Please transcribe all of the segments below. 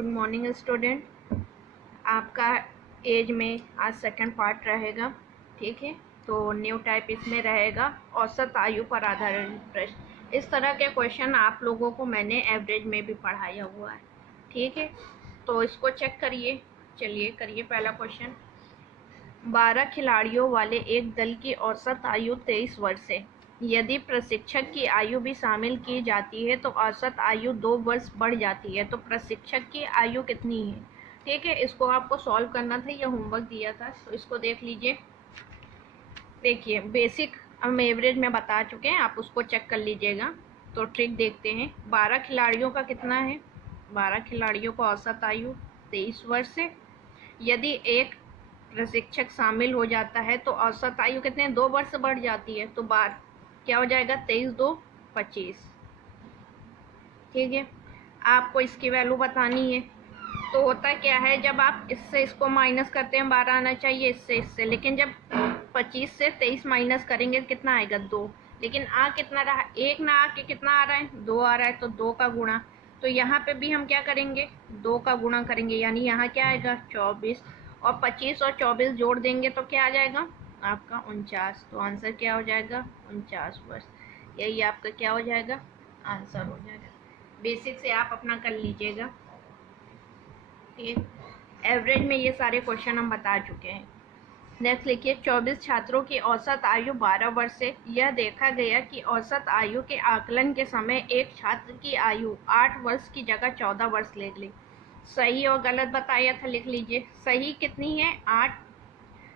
Good morning student. आपका as में आज सेकंड पार्ट रहेगा, ठीक है। तो न्यू टाइप इसमें रहेगा, औसत आयु पर आधारित प्रश्न। इस तरह के क्वेश्चन आप लोगों को मैंने एवरेज में भी पढ़ाया हुआ है, ठीक है। तो इसको चेक करिए। चलिए करिए पहला क्वेश्चन। 12 खिलाड़ियों वाले एक दल की औसत आयु 23 वर्ष है। यदि प्रशिक्षक की आयु भी शामिल की जाती है तो औसत आयु 2 वर्ष बढ़ जाती है। तो प्रशिक्षक की आयु कितनी है, ठीक है। इसको आपको सॉल्व करना था, यह होमवर्क दिया था, तो इसको देख लीजिए। देखिए बेसिक हम एवरेज में बता चुके हैं, आप उसको चेक कर लीजिएगा। तो ट्रिक देखते हैं। 12 खिलाड़ियों का कितना है, 12 खिलाड़ियों का औसत आयु 23 वर्ष है। यदि एक प्रशिक्षक शामिल हो जाता है तो औसत आयु कितने 2 वर्ष बढ़ जाती है। तो बार क्या हो जाएगा 23 2 25, ठीक है। आपको इसकी वैल्यू बतानी है। तो होता क्या है, जब आप इससे इसको माइनस करते हैं 12 आना चाहिए इससे, लेकिन जब 25 से 23 माइनस करेंगे कितना आएगा 2। लेकिन आ कितना रहा, 1 ना आके कितना आ रहा है 2 आ रहा है, तो 2 का गुणा। तो यहाँ पे भी हम क्या करेंगे 2 का गुणा करेंगे, यानी यहाँ क्या आएगा 24, और 25 और 24 जोड़ देंगे तो क्या आ जाएगा आपका 49। तो आंसर क्या हो जाएगा 49 वर्ष। यही आपका क्या हो जाएगा आंसर हो जाएगा। बेसिक से आप अपना कर लीजिएगा, ठीक। एवरेज में ये सारे क्वेश्चन हम बता चुके हैं। नेक्स्ट लिखिए। 24 छात्रों की औसत आयु 12 वर्ष है। यह देखा गया कि औसत आयु के आकलन के समय एक छात्र की आयु 8 वर्ष की जगह 14 वर्ष ले ली। सही और गलत बताया था, लिख लीजिए। सही कितनी है 8,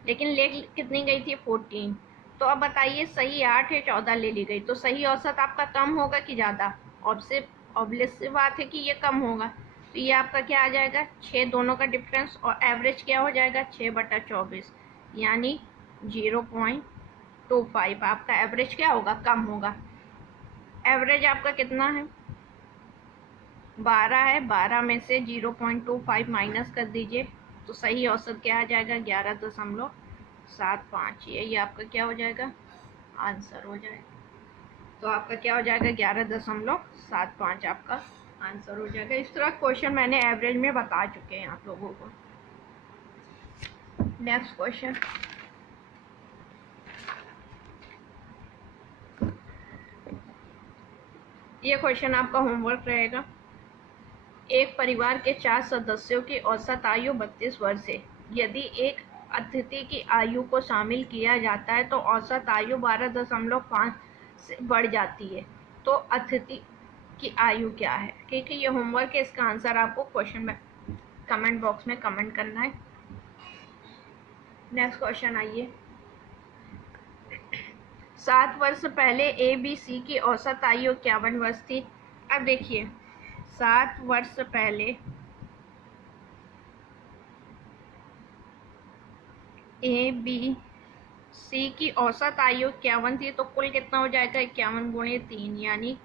लेकिन ले कितनी गई थी 14। तो अब बताइए सही 8 है 14 ले ली गई, तो सही औसत आपका कम होगा कि ज़्यादा। ऑब्वियस सी बात है कि ये कम होगा। तो ये आपका क्या आ जाएगा 6, दोनों का डिफरेंस, और एवरेज क्या हो जाएगा 6/24, यानी 0.25 आपका एवरेज क्या होगा कम होगा। एवरेज आपका कितना है 12 है, 12 में से 0.25 माइनस कर दीजिए, तो सही औसत क्या आ जाएगा 11.75। यही आपका क्या हो जाएगा आंसर हो जाएगा। तो आपका क्या हो जाएगा 11.75 आपका आंसर हो जाएगा। इस तरह क्वेश्चन मैंने एवरेज में बता चुके हैं आप लोगों को। Next question. ये क्वेश्चन आपका होमवर्क रहेगा। एक परिवार के 4 सदस्यों की औसत आयु 32 वर्ष है। यदि एक अतिथि की आयु को शामिल किया जाता है तो औसत आयु 12.5 से बढ़ जाती है। तो अतिथि की आयु क्या है, ठीक है। ये होमवर्क है, इसका आंसर आपको क्वेश्चन में कमेंट बॉक्स में कमेंट करना है। नेक्स्ट क्वेश्चन आइए। 7 वर्ष पहले ABC की औसत आयु 51 वर्ष थी। अब देखिए 7 वर्ष पहले ABC की औसत आयु 51 थी, तो कुल कितना हो जाएगा 51 गुणे 3, यानी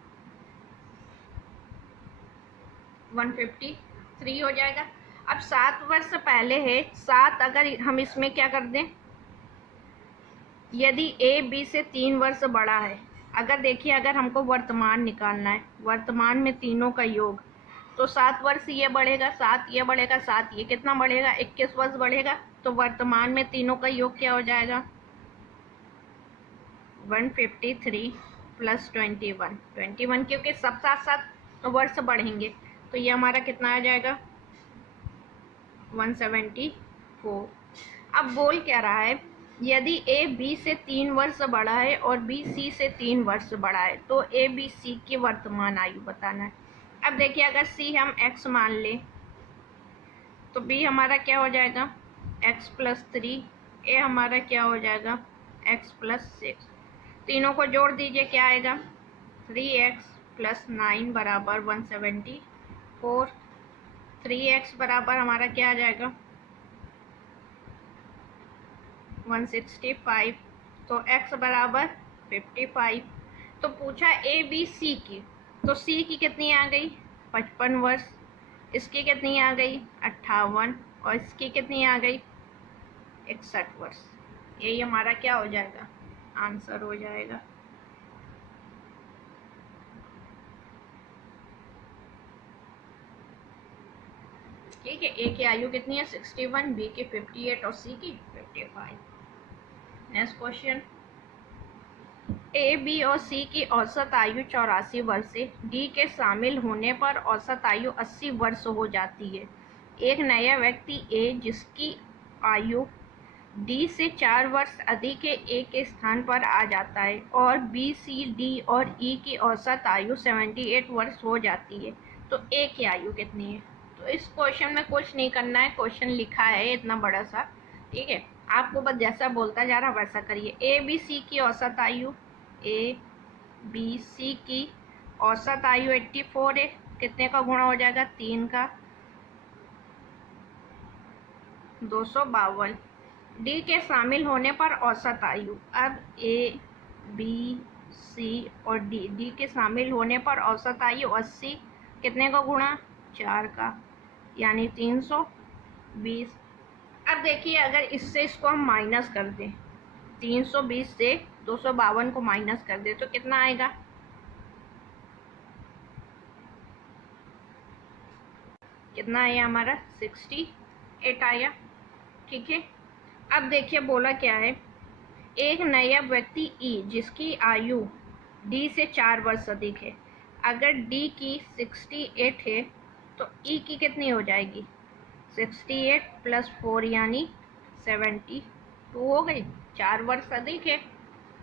153 हो जाएगा। अब 7 वर्ष पहले है 7, अगर हम इसमें क्या कर दें, यदि AB से 3 वर्ष बड़ा है, अगर देखिए अगर हमको वर्तमान निकालना है, वर्तमान में तीनों का योग, तो 7 वर्ष ये बढ़ेगा, 7 ये बढ़ेगा, 7 ये कितना बढ़ेगा 21 वर्ष बढ़ेगा। तो वर्तमान में तीनों का योग क्या हो जाएगा 153 प्लस 21, क्योंकि सब साथ साथ वर्ष बढ़ेंगे, तो ये हमारा कितना आ जाएगा 174। अब बोल क्या रहा है, यदि A B से 3 वर्ष बड़ा है और B C से 3 वर्ष बड़ा है तो A B C की वर्तमान आयु बताना है। अब देखिए अगर C हम x मान लें तो B हमारा क्या हो जाएगा x + 3, A हमारा क्या हो जाएगा x + 6। तीनों को जोड़ दीजिए, क्या आएगा 3x + 9 बराबर 174। 3x बराबर हमारा क्या आ जाएगा 165, तो x बराबर 55। तो पूछा ABC की, तो C की कितनी आ गई 55 वर्ष, इसकी कितनी आ गई 58, और इसकी कितनी आ गई 61 वर्ष। यही हमारा क्या हो जाएगा आंसर हो जाएगा। ठीक है, ए की आयु कितनी है 61, बी की 58 और सी की 55। नेक्स्ट क्वेश्चन, ए, बी और सी की औसत आयु 84 वर्ष है। डी के शामिल होने पर औसत आयु 80 वर्ष हो जाती है। एक नया व्यक्ति ए, जिसकी आयु डी से 4 वर्ष अधिक है, ए के स्थान पर आ जाता है और बी, सी, डी और ई की औसत आयु 78 वर्ष हो जाती है। तो ए की आयु कितनी है? तो इस क्वेश्चन में कुछ नहीं करना है, क्वेश्चन लिखा है इतना बड़ा सा, ठीक है। आपको बस जैसा बोलता जा रहा वैसा करिए। ए, बी, सी की औसत आयु, ए, बी, सी की औसत आयु 84 है। कितने का गुणा हो जाएगा? 3 का, 252। डी के शामिल होने पर औसत आयु, अब ए, बी, सी और डी के शामिल होने पर औसत आयु 80, कितने का गुणा? 4 का, यानी 320। अब देखिए, अगर इससे इसको हम माइनस कर दें, 320 से 252 को माइनस कर दे तो कितना आएगा? कितना आया हमारा? 68 आया, ठीक है। अब देखिए बोला क्या है, एक नया व्यक्ति ई, जिसकी आयु डी से 4 वर्ष अधिक है। अगर डी की 68 है तो ई की कितनी हो जाएगी? 68 + 4 यानी 72 हो गई। 4 वर्ष अधिक है,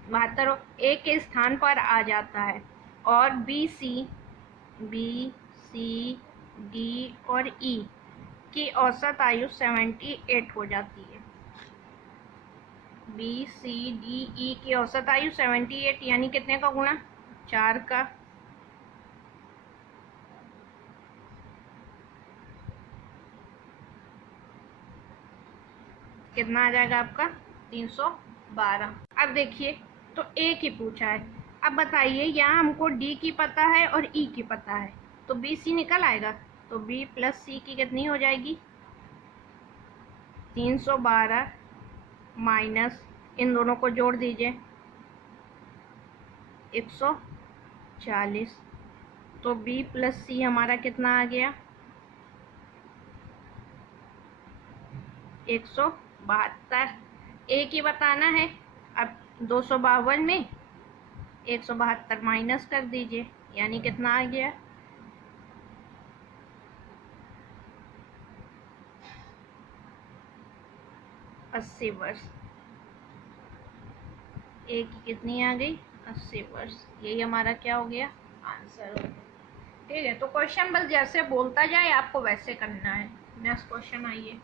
72 ए के स्थान पर आ जाता है और बी, सी, डी और ई की औसत आयु 78 हो जाती है। बी, सी, डी, ई की औसत आयु 78, यानी कितने का गुणा? 4 का, कितना आ जाएगा आपका? 312। अब देखिए, तो ए की पूछा है। अब बताइए, यहाँ हमको डी की पता है और ई की पता है, तो बी, सी निकल आएगा। तो बी + सी की कितनी हो जाएगी? 312 माइनस, इन दोनों को जोड़ दीजिए, 140। तो बी + सी हमारा कितना आ गया? 172। ए की बताना है। अब 252 में 172 माइनस कर दीजिए, यानी कितना आ गया? 80 वर्ष। ए की कितनी आ गई? 80 वर्ष। यही हमारा क्या हो गया? आंसर हो गया, ठीक है। तो क्वेश्चन बस जैसे बोलता जाए आपको वैसे करना है। नेक्स्ट क्वेश्चन आइए,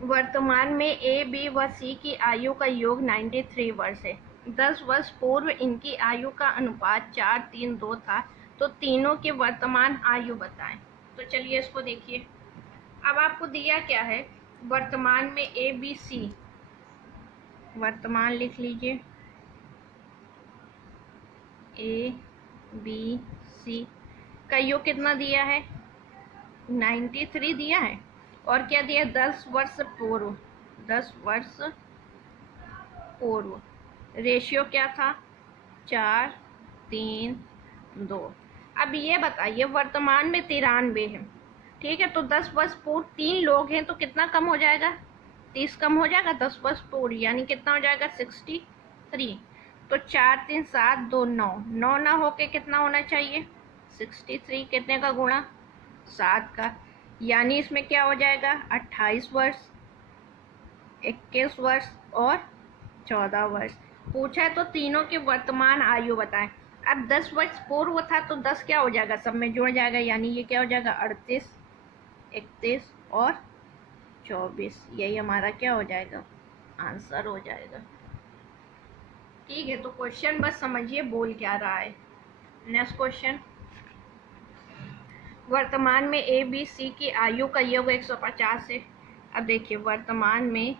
वर्तमान में ए, बी व सी की आयु का योग 93 वर्ष है। 10 वर्ष पूर्व इनकी आयु का अनुपात 4:3:2 था। तो तीनों की वर्तमान आयु बताएं। तो चलिए इसको देखिए। अब आपको दिया क्या है? वर्तमान में ए, बी, सी, वर्तमान लिख लीजिए, ए, बी, सी का योग कितना दिया है? 93 दिया है। और क्या दिया? 10 वर्ष पूर्व, 10 वर्ष पूर्व रेशियो क्या था? 4:3:2। अब ये बताइए, वर्तमान में 93 है, ठीक है। तो 10 वर्ष पूर्व 3 लोग हैं, तो कितना कम हो जाएगा? 30 कम हो जाएगा 10 वर्ष पूर्व, यानी कितना हो जाएगा? 63। तो 4, 3, 7, 2, 9, 9 ना होके कितना होना चाहिए? 63। कितने का गुणा? 7 का, यानी इसमें क्या हो जाएगा? 28 वर्ष, 21 वर्ष और 14 वर्ष। पूछा है तो तीनों की वर्तमान आयु बताएं। अब 10 वर्ष पूर्व था तो 10 क्या हो जाएगा? सब में जुड़ जाएगा, यानी ये क्या हो जाएगा? 38, 31 और 24। यही हमारा क्या हो जाएगा? आंसर हो जाएगा, ठीक है। तो क्वेश्चन बस समझिए बोल क्या रहा है। नेक्स्ट क्वेश्चन, वर्तमान में ए, बी, सी की आयु का योग 150 है। अब देखिए, वर्तमान में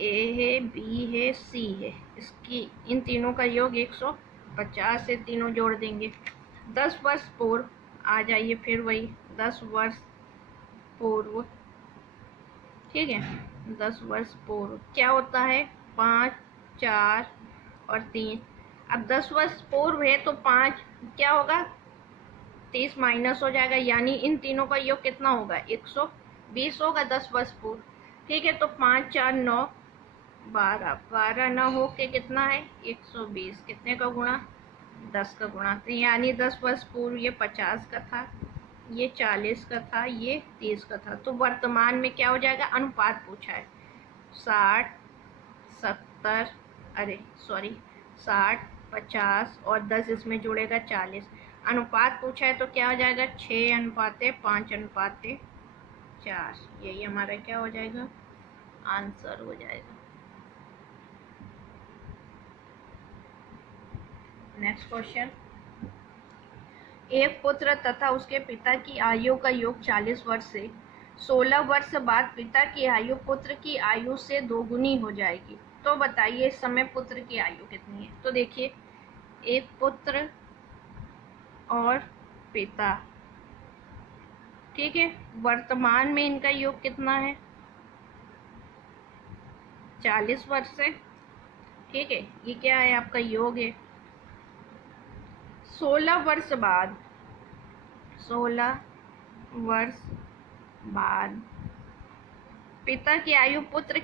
ए है, बी है, सी है, इसकी इन तीनों का योग 150 से तीनों जोड़ देंगे। 10 वर्ष पूर्व आ जाइए, फिर वही 10 वर्ष पूर्व, ठीक है। 10 वर्ष पूर्व क्या होता है? 5, 4 और 3। अब 10 वर्ष पूर्व है तो 5 क्या होगा? 30 माइनस हो जाएगा, यानी इन तीनों का योग कितना होगा? 120 होगा 10 वर्ष पूर्व। ठीक है, तो 5, 4, 9, 12, 12 न हो के कितना है? 120। कितने का गुणा? 10 का गुणा। तो यानी 10 वर्ष पूर्व ये 50 का था, ये 40 का था, ये 30 का था। तो वर्तमान में क्या हो जाएगा? अनुपात पूछा है, 60, 70, अरे सॉरी 60, 50 और 10 इसमें जुड़ेगा 40। अनुपात पूछा है तो क्या हो जाएगा? 6:5:4। यही हमारा क्या हो जाएगा? आंसर हो जाएगा। नेक्स्ट क्वेश्चन, एक पुत्र तथा उसके पिता की आयु का योग 40 वर्ष से 16 वर्ष बाद पिता की आयु पुत्र की आयु से दोगुनी हो जाएगी। तो बताइए इस समय पुत्र की आयु कितनी है? तो देखिए, एक पुत्र और पिता, ठीक है, वर्तमान में इनका योग कितना है? 40 वर्ष से। ठीक है, ये क्या है? आपका योग है। 16 वर्ष बाद, 16 वर्ष बाद पिता की आयु पुत्र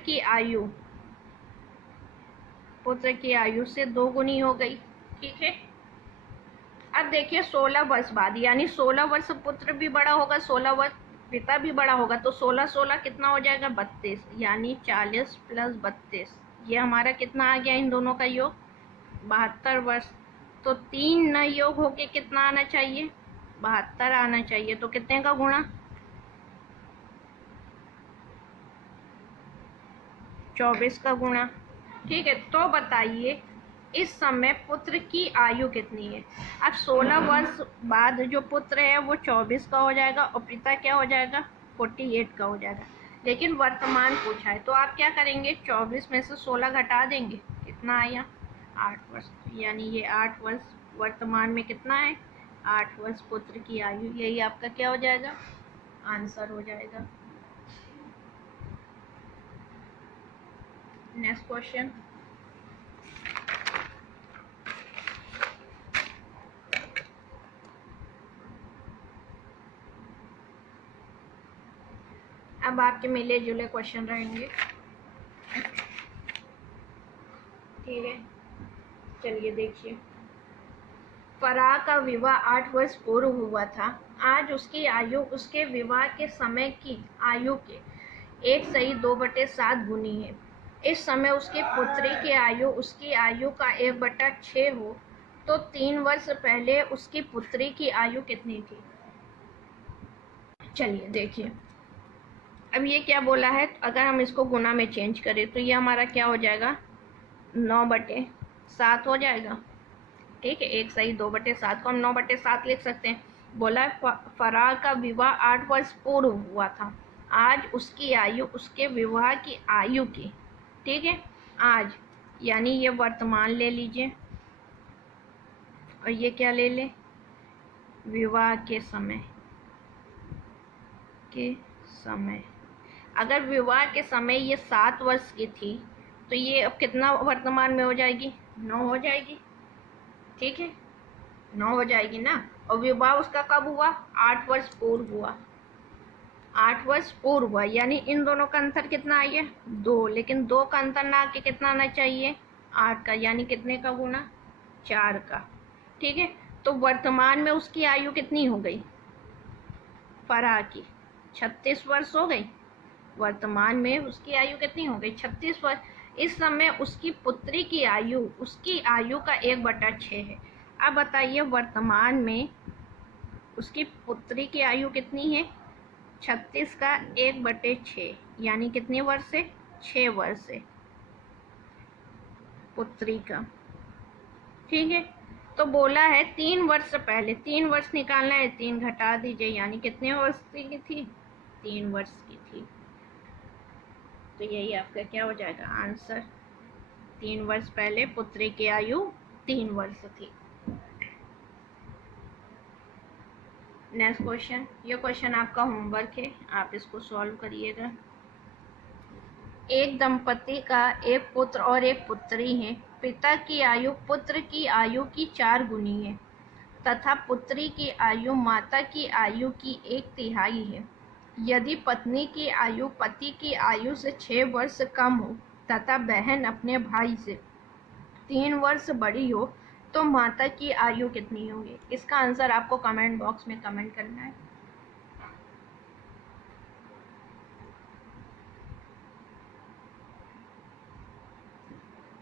की आयु से दोगुनी हो गई। ठीक है, अब देखिए 16 वर्ष बाद, यानी 16 वर्ष पुत्र भी बड़ा होगा, 16 वर्ष पिता भी बड़ा होगा, तो 16 कितना हो जाएगा? 32, यानी 40 प्लस 32, ये हमारा कितना आ गया इन दोनों का योग? 72 वर्ष। तो 3 न योग होके कितना आना चाहिए? 72 आना चाहिए। तो कितने का गुणा? 24 का गुणा। ठीक है, तो बताइए इस समय पुत्र की आयु कितनी है? अब 16 वर्ष बाद जो पुत्र है वो 24 का हो जाएगा और पिता क्या हो जाएगा? 48 का हो जाएगा। लेकिन वर्तमान पूछा है तो आप क्या करेंगे? 24 में से 16 घटा देंगे, कितना आया? 8 वर्ष। यानी ये 8 वर्ष वर्तमान में कितना है? 8 वर्ष पुत्र की आयु। यही आपका क्या हो जाएगा? आंसर हो जाएगा। नेक्स्ट क्वेश्चन, अब आपके मिले जुले क्वेश्चन रहेंगे। ठीक है, चलिए देखिए, फराह का विवाह 8 वर्ष पूर्व हुआ था। आज उसकी आयु उसके विवाह के समय की आयु के 1/2/7 गुनी है। इस समय उसकी पुत्री की आयु उसकी आयु का 1/6 हो तो 3 वर्ष पहले उसकी पुत्री की आयु कितनी थी? चलिए देखिए, अब ये क्या बोला है? अगर हम इसको गुना में चेंज करें तो ये हमारा क्या हो जाएगा? 9/7 हो जाएगा। ठीक है, 1/2/7 को हम 9/7 लिख सकते हैं। बोला है फराह का विवाह 8 वर्ष पूर्व हुआ था। आज उसकी आयु उसके विवाह की आयु की, ठीक है, आज यानी ये वर्तमान ले लीजिए और ये क्या ले ले? विवाह के समय अगर विवाह के समय ये 7 वर्ष की थी तो ये अब कितना वर्तमान में हो जाएगी? 9 हो जाएगी। ठीक है, 9 हो जाएगी ना। और विवाह उसका कब हुआ? 8 वर्ष पूर्व हुआ। 8 वर्ष पूर्व हुआ, यानी इन दोनों का अंतर कितना आई है? 2। लेकिन 2 का अंतर ना आके कितना आना चाहिए? 8 का, यानी कितने का गुना? 4 का। ठीक है, तो वर्तमान में उसकी आयु कितनी हो गई? फराह की 36 वर्ष हो गई। वर्तमान में उसकी आयु कितनी हो गई? 36 वर्ष। इस समय उसकी पुत्री की आयु उसकी आयु का 1/6 है। अब बताइए वर्तमान में उसकी पुत्री की आयु कितनी है? 36 का 1/6, यानी कितने वर्ष से? 6 वर्ष से पुत्री का। ठीक है, तो बोला है 3 वर्ष पहले, 3 वर्ष निकालना है, 3 घटा दीजिए, यानी कितने वर्ष की थी? 3 वर्ष की थी। तो यही आपका क्या हो जाएगा? आंसर। 3 वर्ष पहले पुत्री की आयु 3 वर्ष थी। नेक्स्ट क्वेश्चन, ये क्वेश्चन आपका होमवर्क है, आप इसको सॉल्व करिएगा। एक दंपति का एक पुत्र और एक पुत्री है। पिता की आयु पुत्र की आयु की 4 गुनी है तथा पुत्री की आयु माता की आयु की 1/3 है। यदि पत्नी की आयु पति की आयु से 6 वर्ष कम हो तथा बहन अपने भाई से 3 वर्ष बड़ी हो तो माता की आयु कितनी होगी? इसका आंसर आपको कमेंट बॉक्स में कमेंट करना है।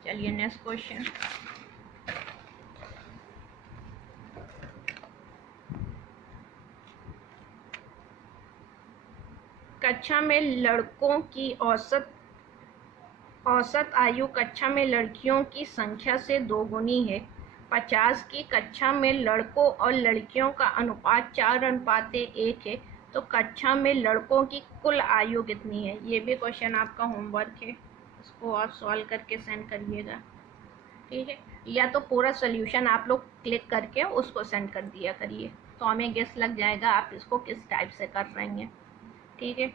चलिए नेक्स्ट क्वेश्चन। कक्षा में लड़कों की औसत आयु कक्षा में लड़कियों की संख्या से 2 गुनी है। 50 की कक्षा में लड़कों और लड़कियों का अनुपात 4:1 है तो कक्षा में लड़कों की कुल आयु कितनी है? ये भी क्वेश्चन आपका होमवर्क है, इसको आप सॉल्व करके सेंड करिएगा, ठीक है। या तो पूरा सोल्यूशन आप लोग क्लिक करके उसको सेंड कर दिया करिए, तो हमें गेस लग जाएगा आप इसको किस टाइप से कर रहे हैं, ठीक है।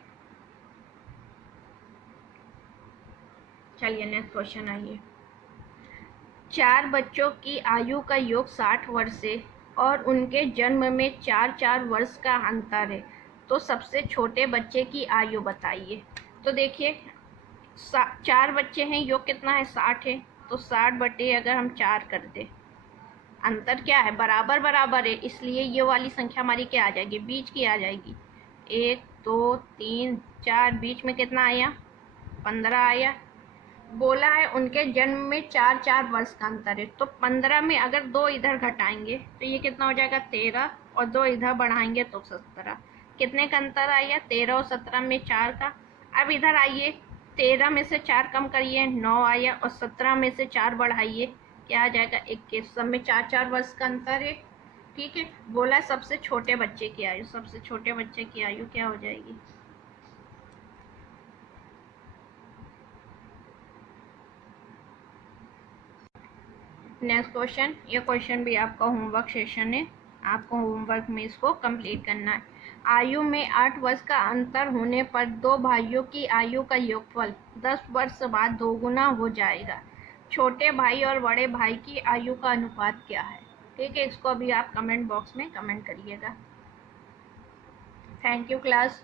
चलिए नेक्स्ट क्वेश्चन आइए। 4 बच्चों की आयु का योग 60 वर्ष है और उनके जन्म में 4-4 वर्ष का अंतर है, तो सबसे छोटे बच्चे की आयु बताइए। तो देखिए 4 बच्चे हैं, योग कितना है? 60 है, तो 60 बटे अगर हम 4 कर दे, अंतर क्या है? बराबर बराबर है, इसलिए ये वाली संख्या हमारी क्या आ जाएगी? बीच की आ जाएगी। 1 2 3 4, बीच में कितना आया? 15 आया। बोला है उनके जन्म में 4-4 वर्ष का अंतर है, तो 15 में अगर 2 इधर घटाएंगे तो ये कितना हो जाएगा? 13, और 2 इधर बढ़ाएंगे तो 17। कितने का अंतर आया? 13 और 17 में 4 का। अब इधर आइए, 13 में से 4 कम करिए, 9 आया, और 17 में से 4 बढ़ाइए, क्या आ जाएगा? 21। सब में 4-4 वर्ष का अंतर है, ठीक है। बोला सबसे छोटे बच्चे की आयु, सबसे छोटे बच्चे की आयु क्या हो जाएगी? Next question. ये क्वेश्चन भी आपका होमवर्क सेशन है, आपको होमवर्क में इसको कंप्लीट करना है। आयु में 8 वर्ष का अंतर होने पर 2 भाइयों की आयु का योगफल 10 वर्ष बाद 2 गुना हो जाएगा। छोटे भाई और बड़े भाई की आयु का अनुपात क्या है? ठीक है, इसको अभी आप कमेंट बॉक्स में कमेंट करिएगा। Thank you class.